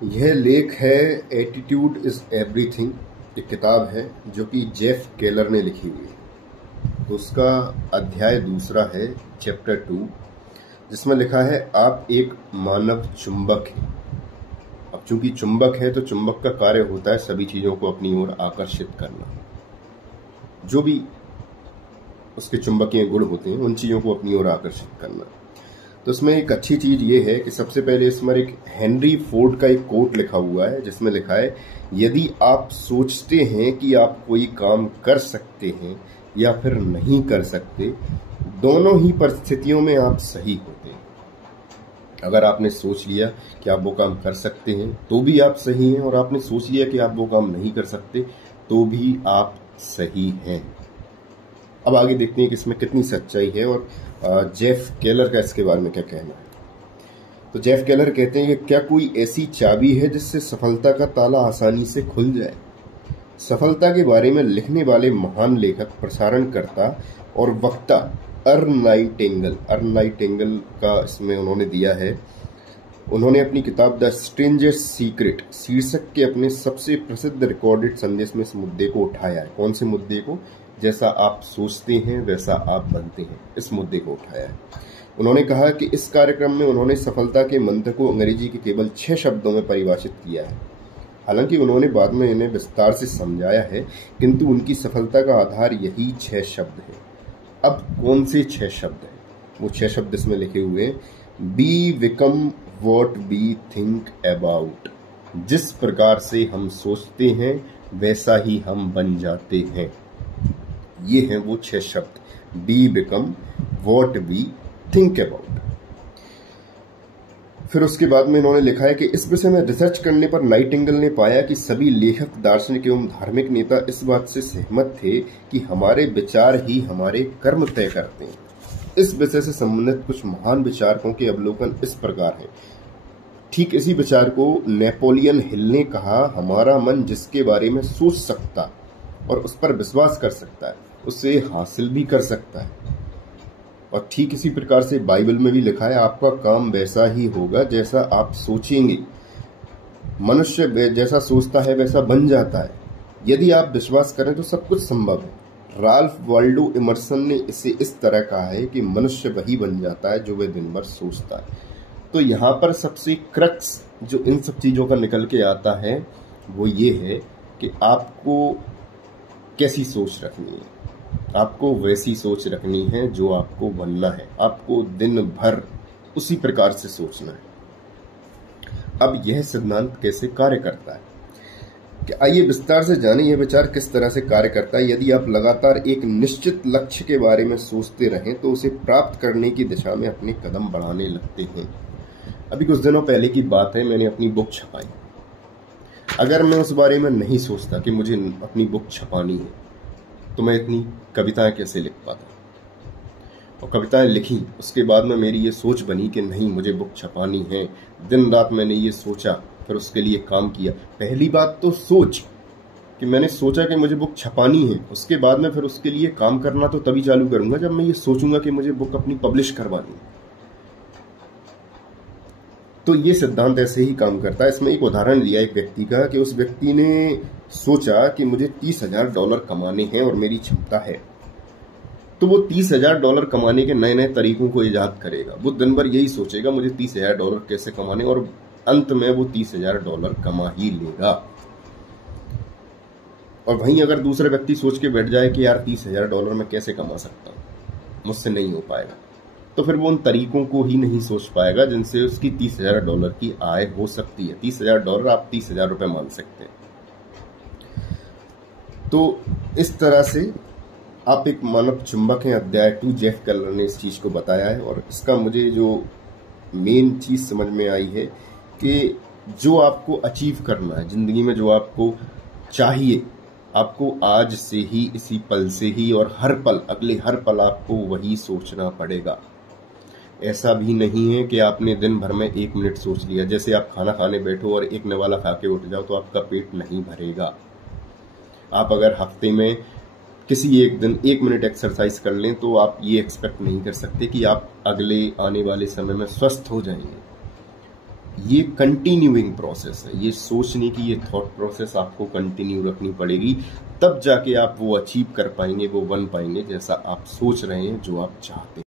यह लेख है एटीट्यूड इज एवरीथिंग, एक किताब है जो कि जेफ केलर ने लिखी हुई है। तो उसका अध्याय दूसरा है, चैप्टर 2, जिसमें लिखा है आप एक मानव चुंबक हैं। अब चूंकि चुंबक है तो चुंबक का कार्य होता है सभी चीजों को अपनी ओर आकर्षित करना। जो भी उसके चुंबकीय गुण होते हैं उन चीजों को अपनी ओर आकर्षित करना। तो इसमें एक अच्छी चीज ये है कि सबसे पहले इसमें एक हेनरी फोर्ड का एक कोट लिखा हुआ है, जिसमें लिखा है, यदि आप सोचते हैं कि आप कोई काम कर सकते हैं या फिर नहीं कर सकते, दोनों ही परिस्थितियों में आप सही होते हैं। अगर आपने सोच लिया कि आप वो काम कर सकते हैं तो भी आप सही हैं, और आपने सोच लिया कि आप वो काम नहीं कर सकते तो भी आप सही हैं। अब आगे देखते हैं कि इसमें कितनी सच्चाई है और जेफ केलर का इसके बारे में क्या कहना है। तो जेफ केलर कहते हैं कि क्या कोई ऐसी चाबी है जिससे सफलता का ताला आसानी से खुल जाए? सफलता के बारे में लिखने वाले महान लेखक, प्रसारणकर्ता और वक्ता अर्नाइटिंगल का इसमें उन्होंने दिया है। उन्होंने अपनी किताब द स्ट्रेंजेस्ट सीक्रेट शीर्षक के अपने सबसे प्रसिद्ध रिकॉर्डेड संदेश में इस मुद्दे को उठाया है। कौन से मुद्दे को? जैसा आप सोचते हैं वैसा आप बनते हैं, इस मुद्दे को उठाया है। उन्होंने कहा कि इस कार्यक्रम में उन्होंने सफलता के मंत्र को अंग्रेजी के केवल 6 शब्दों में परिभाषित किया है। हालांकि उन्होंने बाद में इन्हें विस्तार से समझाया है, किंतु उनकी सफलता का आधार यही 6 शब्द है। अब कौन से 6 शब्द हैं? वो 6 शब्द इसमें लिखे हुए हैं। Be become what we think about. जिस प्रकार से हम सोचते हैं वैसा ही हम बन जाते हैं। ये हैं वो 6 शब्द, be become what we think about. फिर उसके बाद में इन्होंने लिखा है कि इस विषय में रिसर्च करने पर नाइटिंगेल ने पाया कि सभी लेखक, दार्शनिक एवं धार्मिक नेता इस बात से सहमत थे कि हमारे विचार ही हमारे कर्म तय करते हैं। इस विषय से संबंधित कुछ महान विचारकों के अवलोकन इस प्रकार है। ठीक इसी विचार को नेपोलियन हिल ने कहा, हमारा मन जिसके बारे में सोच सकता और उस पर विश्वास कर सकता है उसे हासिल भी कर सकता है। और ठीक इसी प्रकार से बाइबल में भी लिखा है, आपका काम वैसा ही होगा जैसा आप सोचेंगे। मनुष्य जैसा सोचता है वैसा बन जाता है। यदि आप विश्वास करें तो सब कुछ संभव है। राल्फ वाल्डो इमर्सन ने इसे इस तरह कहा है कि मनुष्य वही बन जाता है जो वह दिन भर सोचता है। तो यहाँ पर सबसे क्रक्स जो इन सब चीजों का निकल के आता है वो ये है कि आपको कैसी सोच रखनी है। आपको वैसी सोच रखनी है जो आपको बनना है। आपको दिन भर उसी प्रकार से सोचना है। अब यह सिद्धांत कैसे कार्य करता है कि आइए विस्तार से जानें यह विचार किस तरह से कार्य करता है। यदि आप लगातार एक निश्चित लक्ष्य के बारे में सोचते रहें तो उसे प्राप्त करने की दिशा में अपने कदम बढ़ाने लगते हैं। अभी कुछ दिनों पहले की बात है, मैंने अपनी बुक छपाई। अगर मैं उस बारे में नहीं सोचता कि मुझे अपनी बुक छपानी है तो मैं इतनी कविताएं कैसे लिख पाता। और कविताएं लिखी, उसके बाद में मेरी ये सोच बनी कि नहीं, मुझे बुक छपानी है। दिन रात मैंने ये सोचा, फिर उसके लिए काम किया। पहली बात तो सोच कि मैंने सोचा कि मुझे बुक छपानी है, उसके बाद में फिर उसके लिए काम करना तो तभी चालू करूंगा जब मैं ये सोचूंगा कि मुझे बुक अपनी पब्लिश करवानी है। तो ये सिद्धांत ऐसे ही काम करता है। इसमें एक उदाहरण लिया एक व्यक्ति का कि उस व्यक्ति ने सोचा कि मुझे $30,000 कमाने हैं और मेरी क्षमता है। तो वो $30,000 कमाने के नए नए तरीकों को इजाद करेगा। वो दिन भर यही सोचेगा मुझे $30,000 कैसे कमाने, और अंत में वो $30,000 कमा ही लेगा। और वहीं अगर दूसरा व्यक्ति सोच के बैठ जाए कि यार $30,000 मैं कैसे कमा सकता हूँ, मुझसे नहीं हो पाएगा, तो फिर वो उन तरीकों को ही नहीं सोच पाएगा जिनसे उसकी $30,000 की आय हो सकती है। $30,000 आप ₹30,000 मान सकते हैं। तो इस तरह से आप एक मानव चुंबक हैं। अध्याय 2 जेफ केलर ने इस चीज को बताया है, और इसका मुझे जो मेन चीज समझ में आई है कि जो आपको अचीव करना है जिंदगी में, जो आपको चाहिए, आपको आज से ही, इसी पल से ही और हर पल, अगले हर पल आपको वही सोचना पड़ेगा। ऐसा भी नहीं है कि आपने दिन भर में 1 मिनट सोच लिया। जैसे आप खाना खाने बैठो और एक निवाला खा के उठ जाओ तो आपका पेट नहीं भरेगा। आप अगर हफ्ते में किसी एक दिन 1 मिनट एक्सरसाइज कर लें तो आप ये एक्सपेक्ट नहीं कर सकते कि आप अगले आने वाले समय में स्वस्थ हो जाएंगे। ये कंटिन्यूइंग प्रोसेस है, ये सोचने की ये थॉट प्रोसेस आपको कंटिन्यू रखनी पड़ेगी, तब जाके आप वो अचीव कर पाएंगे, वो बन पाएंगे जैसा आप सोच रहे हैं, जो आप चाहते हैं।